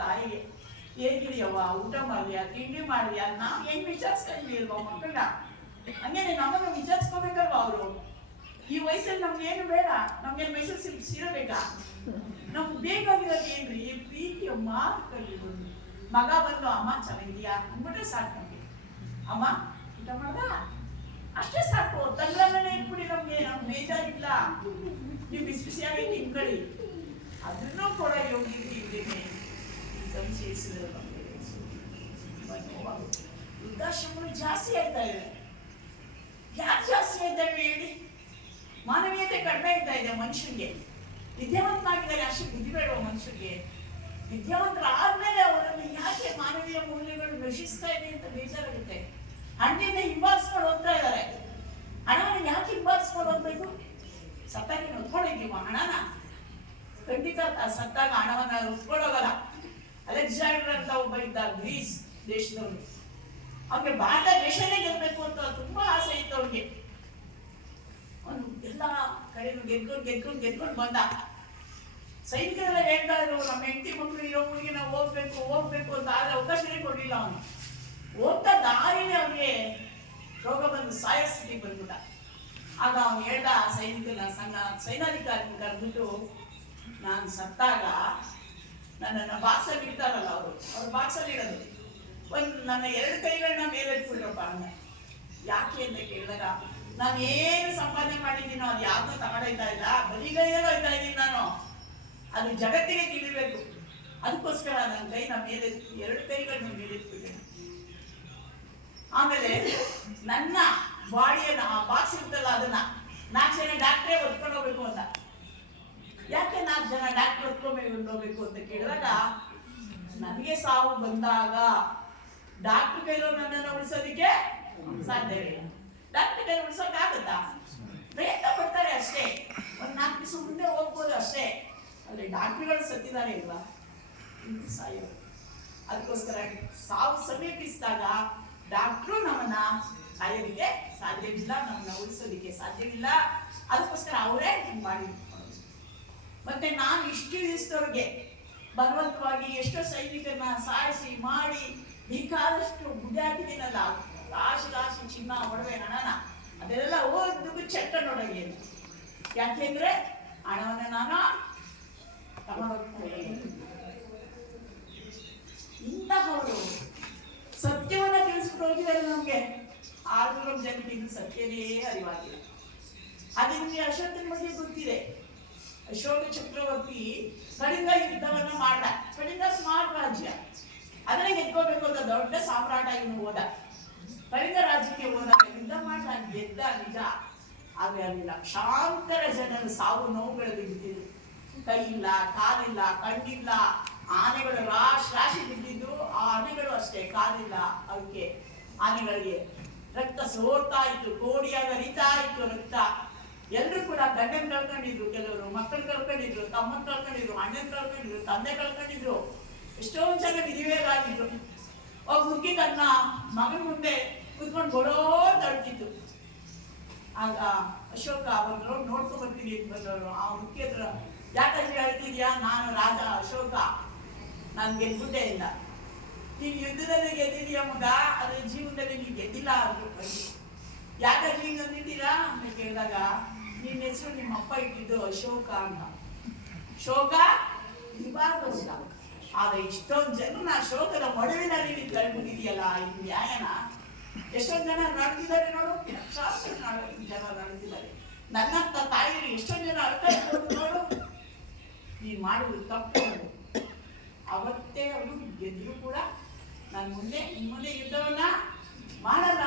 ತಾಯಿಗೆ, ಹೇಗಿದೆಯವ್ವ, ಊಟ ಮಾಡಿದ್ಯಾ, ತಿಂಡಿ ಮಾಡಿದ್ಯಾ, ನಾವು ಹೆಂಗ್ ವಿಚಾರಿಸ್ಕೊಂಡ್ವಿ ಅಲ್ವಾ ಮಕ್ಕಳನ್ನ, ಹಂಗೇನೆ ನಮ್ಮನ್ನು ವಿಚಾರಿಸ್ಕೋಬೇಕಲ್ವಾ ಅವರು. ಈ ವಯಸ್ಸಲ್ಲಿ ನಮ್ಗೆ ಏನು ಬೇಡ, ನಮ್ಗೆ ಮೈಸೂರು ಸಿಲ್ಕ್ ಸೀರೆ ಬೇಕಾ? ನಮ್ಗೆ ಬೇಕಾಗಿರೋದು ಏನ್ರಿ? ಈ ಪ್ರೀತಿಯ ಮಾತು ಕಲಿಯೋದು. ಮಗ ಬಂದು ಅಮ್ಮ ಚೆನ್ನಾಗಿದ್ಯಾ ಅಂದ್ಬಿಟ್ರೆ ಸಾಕು ನಮ್ಗೆ. ಅಮ್ಮ ಊಟ ಮಾಡ್ದ ಅಷ್ಟೇ ಸಾಕು. ತಂಗ್ಳಲ್ಲೇ ಇಟ್ಬಿಡಿ, ನಮ್ಗೆ ಬೇಜಾರಿಲ್ಲ, ನೀವು ಬಿಸಿ ಬಿಸಿಯಾಗಿ ತಿನ್ಕೊಳ್ಳಿ. ಅದನ್ನೂ ಕೂಡ ಯೋಗಿದ್ದೇನೆ ಸಂಶಯಿಸಿದ್ರು. ವೃದ್ಧಾಶ್ರಮಗಳು ಜಾಸ್ತಿ ಆಗ್ತಾ ಇದೆ. ಯಾಕೆ ಜಾಸ್ತಿ ಆಗ್ತಾ ಇವೆ ಹೇಳಿ? ಮಾನವೀಯತೆ ಕಡಿಮೆ ಆಗ್ತಾ ಇದೆ ಮನುಷ್ಯನಿಗೆ. ವಿದ್ಯಾವಂತನಾಗಿದ್ದಾರೆ, ಅಷ್ಟು ಬುದ್ಧಿ ಬೇಡುವ ಮನುಷ್ಯನಿಗೆ. ವಿದ್ಯಾವಂತರಾದ್ಮೇಲೆ ಅವರನ್ನು ಯಾಕೆ ಮಾನವೀಯ ಮೌಲ್ಯಗಳು ನಶಿಸ್ತಾ ಇದೆ ಅಂತ ಬೇಜಾರಾಗುತ್ತೆ. ಹಣ್ಣಿಂದ ಹಿಂಬಾಲಿಸ್ಕೊಂಡು ಹೋಗ್ತಾ ಇದ್ದಾರೆ. ಹಣವನ್ನು ಯಾಕೆ ಹಿಂಬಾಲಿಸ್ಕೊಂಡು ಹೋಗ್ಬೇಕು? ಸತ್ತಾಗ ಹೊತ್ಕೊಂಡಿದ್ದೀವ ಹಣನ? ಖಂಡಿತ ಸತ್ತಾಗ ಹಣವನ್ನ ಹೊತ್ಕೊಂಡೋಗಲ್ಲ. ಅಲೆಕ್ಸಾಂಡರ್ ಅಂತ ಒಬ್ಬ ಇದ್ದ, ಗ್ರೀಸ್ ದೇಶದವನು. ಅವ್ನಿಗೆ ಭಾರತ ದೇಶನೇ ಗೆಲ್ಬೇಕು ಅಂತ ತುಂಬಾ ಆಸೆ ಇತ್ತು ಅವ್ನಿಗೆ. ಅವನು ಎಲ್ಲ ಕಡೆ ಗೆದ್ಕೊಂಡು ಬಂದ. ಸೈನಿಕರೆಲ್ಲ ಹೇಳ್ತಾ ಇದ್ರು, ನಮ್ಮ ಹೆಂಡತಿ ಮಕ್ಕಳು ಇರೋ ಊರಿಗೆ ನಾವು ಹೋಗ್ಬೇಕು ಅಂತ. ಆದ್ರೆ ಅವಕಾಶನೇ ಕೊಡ್ಲಿಲ್ಲ ಅವನು. ಹೋಗ್ತಾ ದಾರಿನೇ ಅವನಿಗೆ ರೋಗ ಬಂದು ಸಾಯೋ ಸ್ಥಿತಿ ಬಂದ್ಬಿಟ್ಟ. ಆಗ ಅವನು ಹೇಳ್ದ ಸೈನಾಧಿಕಾರಿ ಕರೆದ್ಬಿಟ್ಟು, ನಾನು ಸತ್ತಾಗ ನನ್ನನ್ನು ಬಾಕ್ಸಲ್ಲಿ ಇಡ್ತಾರಲ್ಲ ಅವ್ರು ಬಾಕ್ಸಲ್ಲಿ ಇಡೋದು, ನನ್ನ 2 ಕೈಗಳನ್ನ ಮೇಲೆ ಇಟ್ಬಿಟ್ರಪ್ಪ ಅಂದ. ಯಾಕೆ ಅಂತ ಕೇಳಿದಾಗ, ನಾನು ಏನು ಸಂಪಾದನೆ ಮಾಡಿದ್ದೀನೋ ಅದು ಯಾವ್ದೂ ತಗೊಳ್ತಾ ಇಲ್ಲ, ಬರಿಗೈಯಲ್ಲೂ ಹೋಯ್ತಾ ಇದ್ದೀನಿ ನಾನು, ಅದು ಜಗತ್ತಿಗೆ ತಿಳಿಬೇಕು, ಅದಕ್ಕೋಸ್ಕರ ನನ್ನ ಕೈನ ಮೇಲೆ 2 ಕೈಗಳನ್ನ ಮೇಲೆ ಇಟ್ಬಿಟ್ಟೆ. ಆಮೇಲೆ ನನ್ನ ಬಾಡಿಯನ್ನ, ಆ ಬಾಕ್ಸ್ ಇರ್ತಲ್ಲ ಅದನ್ನ 4 ಜನ ಡಾಕ್ಟ್ರೇ ಹೊತ್ಕೊಂಡು ಹೋಗ್ಬೇಕು ಅಂತ. ಯಾಕೆ 4 ಜನ ಡಾಕ್ಟರ್ ಹೊತ್ಕೊಂಡೋಗ್ಬೇಕು ಅಂತ ಕೇಳಿದಾಗ, ನನಗೆ ಸಾವು ಬಂದಾಗ ಡಾಕ್ಟರ್ ಕೈಲೋ ನನ್ನನ್ನು ಉಳಿಸೋದಿಕ್ಕೆ ಸಾಧ್ಯವಿಲ್ಲ. ಡಾಕ್ಟರ್ ಕೈಲಿ ಉಳಿಸೋಕ್ಕಾಗತ್ತಾ? ಪ್ರಯತ್ನ ಪಡ್ತಾರೆ ಅಷ್ಟೇ, ಒಂದು 4 ದಿವಸ ಮುಂದೆ ಹೋಗ್ಬೋದು ಅಷ್ಟೇ. ಆದರೆ ಡಾಕ್ಟರ್ಗಳು ಸತ್ತಿದ್ದಾರೆ ಇಲ್ವಾ? ಸಾಯೋ. ಅದಕ್ಕೋಸ್ಕರ ಸಾವು ಸಮೀಪಿಸಿದಾಗ ಡಾಕ್ಟ್ರು ನಮ್ಮನ್ನ ಸಾಯೋದಕ್ಕೆ ಸಾಧ್ಯವಿಲ್ಲ, ನಮ್ಮನ್ನ ಉಳಿಸೋದಿಕ್ಕೆ ಸಾಧ್ಯವಿಲ್ಲ. ಅದಕ್ಕೋಸ್ಕರ ಅವರೇ ಮಾಡಿ. ಮತ್ತೆ ನಾನು ಇಷ್ಟು ದಿವಸದವ್ರಿಗೆ ಬಲವಂತವಾಗಿ ಎಷ್ಟೋ ಸೈನಿಕರನ್ನ ಸಾಯಿಸಿ ಮಾಡಿ ಬೇಕಾದಷ್ಟು ಗುಡ್ಡೆ ಹಾಕಿದ್ದೀನಲ್ಲ, ರಾಶಿ ಚಿನ್ನ ಒಡವೆ ಹಣನ ಅದೆಲ್ಲ ಓದಿದ್ದು ಚೆಕ್ಕ ನೋಡೋಗಿ. ಯಾಕೆಂದ್ರೆ ಹಣವನ್ನು ನಾನು ತಗೊಂಡೋಗ್ತೇನೆ. ಇಂತಹವರು ಸತ್ಯವನ್ನ ತಿಳಿಸ್ಬಿಟ್ಟು ಹೋಗಿದ್ದಾರೆ ನಮ್ಗೆ. ಆದ್ರೂ ಜನಕ್ಕೆ ಇದು ಸತ್ಯನೇ ಅರಿವಾಗಿಲ್ಲ. ಅದೇ ನಿಮಗೆ ಅಶೋಕನ ಬಗ್ಗೆ ಗೊತ್ತಿದೆ. ಅಶೋಕ ಚಕ್ರವರ್ತಿ ಕಳಿಂಗ ಯುದ್ಧವನ್ನ ಮಾಡ್ದ. ಕಳಿಂಗ ಸ್ಮಾರ್ಟ್ ರಾಜ್ಯ, ಅದನ್ನ ಗೆದ್ಕೋಬೇಕು ಅಂತ ದೊಡ್ಡ ಸಾಮ್ರಾಟ ಇವನು ಹೋದ. ಕಳಿಂಗ ರಾಜ್ಯಕ್ಕೆ ಹೋದಾಗ ಯುದ್ಧ ಮಾಡ್ದ, ಗೆದ್ದ ನಿಜ. ಆದ್ರೆ ಅಲ್ಲಿ ಲಕ್ಷಾಂತರ ಜನರು ಸಾವು ನೋವುಗಳಲ್ಲಿ ಬಿದ್ದಿದ್ರು. ಕೈ ಇಲ್ಲ, ಕಾಲಿಲ್ಲ, ಕಣ್ಣಿಲ್ಲ, ಆನೆಗಳು ರಾಶಿ ಬಿದ್ದಿದ್ದು. ಆ ಆನೆಗಳು ಅಷ್ಟೇ, ಕಾಲಿಲ್ಲ ಅವಕ್ಕೆ. ಆನೆಗಳಿಗೆ ರಕ್ತ ಸೋರ್ತಾ ಇತ್ತು, ಕೋಡಿಯಾಗ ಹರಿತಾ ಇತ್ತು ರಕ್ತ. ಎಲ್ಲರೂ ಕೂಡ ಗಂಡನ್ ಕಳ್ಕೊಂಡಿದ್ರು, ಕೆಲವರು ಮಕ್ಕಳು ಕಳ್ಕೊಂಡಿದ್ರು, ತಮ್ಮನ್ ಕಳ್ಕೊಂಡಿದ್ರು, ಅಣ್ಣನ್ ಕಳ್ಕೊಂಡಿದ್ರು, ತಂದೆ ಕಳ್ಕೊಂಡಿದ್ರು. ಎಷ್ಟೊಂದು ಜನ ವಿಧಿವೇರಾಗಿದ್ರು. ಒಬ್ಬ ಹುಡುಗಿ ತನ್ನ ಮಗನ ಮುಂದೆ ಕುತ್ಕೊಂಡು ಗೊಡೋ ತಡ್ತಿತ್ತು. ಆಗ ಅಶೋಕ ಬಂದ್ರು, ನೋಡ್ಕೊ ಬರ್ತೀನಿ ಅಂತ ಬಂದವರು. ಆ ಹುಡುಗಿ ಹತ್ರ, ಯಾಕಾಗಿ ಹೇಳ್ತಿದ್ಯಾ? ನಾನು ರಾಜ ಅಶೋಕ, ನಾನು ಗೆದ್ಬಿಟ್ಟೆ ಇಲ್ಲ. ನೀನು ಯುದ್ಧದಲ್ಲಿ ಗೆದ್ದಿದೀಯ ಮಗ, ಅದ್ರ ಜೀವನದಲ್ಲಿ ನೀನು ಗೆದ್ದಿಲ್ಲ ಅಂದ್ರು. ಯಾಕಾಗಿ ಹಿಂಗೆ ಅಂದಿದ್ದೀರಾ ಅಂತ ಕೇಳಿದಾಗ, ನಿನ್ನ ಹೆಸರು ನಿಮ್ಮ ಅಪ್ಪ ಇಟ್ಟಿದ್ದು ಅಶೋಕ ಅಂತ. ಶೋಕ ಇರಬಾರ್ದು ಅಂತ. ಆದ್ರೆ ಇಷ್ಟೊಂದು ಜನ ಶೋಕದ ಮಡುವಿನಲ್ಲಿ ನೀವು ಕಳ್ಬಿಟ್ಟಿದೆಯಲ್ಲ, ಇದು ನ್ಯಾಯನ? ಎಷ್ಟೊಂದು ಜನ ನಡೆದಿದ್ದಾರೆ ನೋಡು, ಲಕ್ಷಾಂತರ ಜನ ನಡೆದಿದ್ದಾರೆ. ನನ್ನಂತ ತಾಯಿಯರು ಎಷ್ಟೊಂದು ಜನ ಅರ್ಥ ನೋಡು. ನೀನು ಮಾಡಿದ್ರು ತಪ್ಪು. ಅವತ್ತೇ ಅವರು ಗೆದ್ರು ಕೂಡ ನಾನು ಮುಂದೆ ಯುದ್ಧವನ್ನ ಮಾಡಲ್ಲ